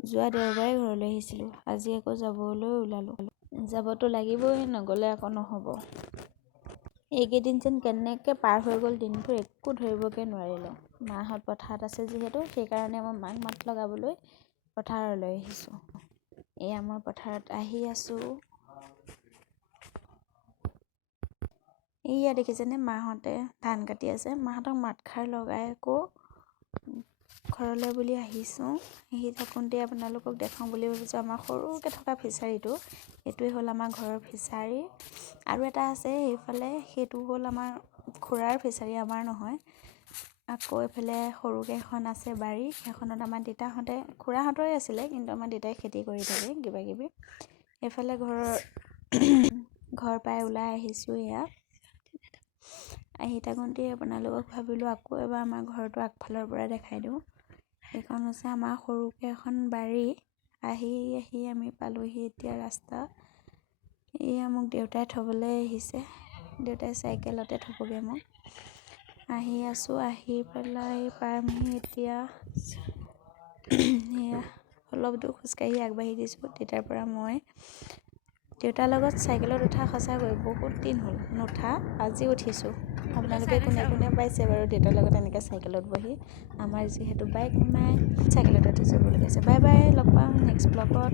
যোৱা দেওবাৰে ঘৰলৈ আহিছিলোঁ। আজি আকৌ যাবলৈ ওলালোঁ। যাবতো লাগিবই, নগ'লে আকৌ নহ'ব। এইকেইদিন যেন কেনেকৈ পাৰ হৈ গ'ল দিনটো একো ধৰিবকৈ নোৱাৰিলোঁ। মাহঁত পথাৰত আছে যিহেতু সেইকাৰণে মই মাক মাত লগাবলৈ পথাৰলৈ আহিছোঁ। এয়া মই পথাৰত আহি আছোঁ। এইয়া দেখিছেনে মাহঁতে ধান কাটি আছে। মাহঁতক মাতষাৰ লগাই আকৌ ঘৰলৈ বুলি আহিছোঁ। আহি থাকোঁতে আপোনালোকক দেখাওঁ বুলি ভাবিছোঁ আমাৰ সৰুকৈ থকা ফিচাৰীটো। এইটোৱে হ'ল আমাৰ ঘৰৰ ফিচাৰী। আৰু এটা আছে সেইফালে, সেইটো হ'ল আমাৰ খুৰাৰ ফিচাৰী, আমাৰ নহয়। আকৌ এইফালে সৰুকৈ এখন আছে বাৰী, সেইখনত আমাৰ দেউতাহঁতে, খুৰাহঁতৰে আছিলে কিন্তু আমাৰ দেউতাই খেতি কৰি থাকে কিবাকিবি। এইফালে ঘৰ পাই ওলাই আহিছোঁ। এয়া আহি থাকোঁতে আপোনালোকক ভাবিলোঁ আকৌ এবাৰ আমাৰ ঘৰটো আগফালৰ পৰা দেখাই দিওঁ। এইখন হৈছে আমাৰ সৰুকৈ এখন বাৰী। আহি আমি পালোহি এতিয়া ৰাস্তা। এয়া মোক দেউতাই থ'বলৈ আহিছে। দেউতাই চাইকেলতে থ'বগৈ মোক। আহি আছোঁ, আহি পেলাই পামহি এতিয়া। এয়া অলপ দূৰ খোজকাঢ়ি আগবাঢ়ি দিছোঁ তেতিয়াৰ পৰা মই। দেউতাৰ লগত চাইকেলত উঠা সঁচাকৈ বহুত দিন হ'ল নুঠা, আজি উঠিছোঁ। আপোনালোকে কোনে কোনে পাইছে বাৰু দেউতাৰ লগত এনেকৈ চাইকেলত বহি? আমাৰ যিহেতু বাইক নাই, চাইকেলতে উঠি যাবলগীয়া হৈছে। বাই বাই, লগ পাম নেক্সট ব্লগত।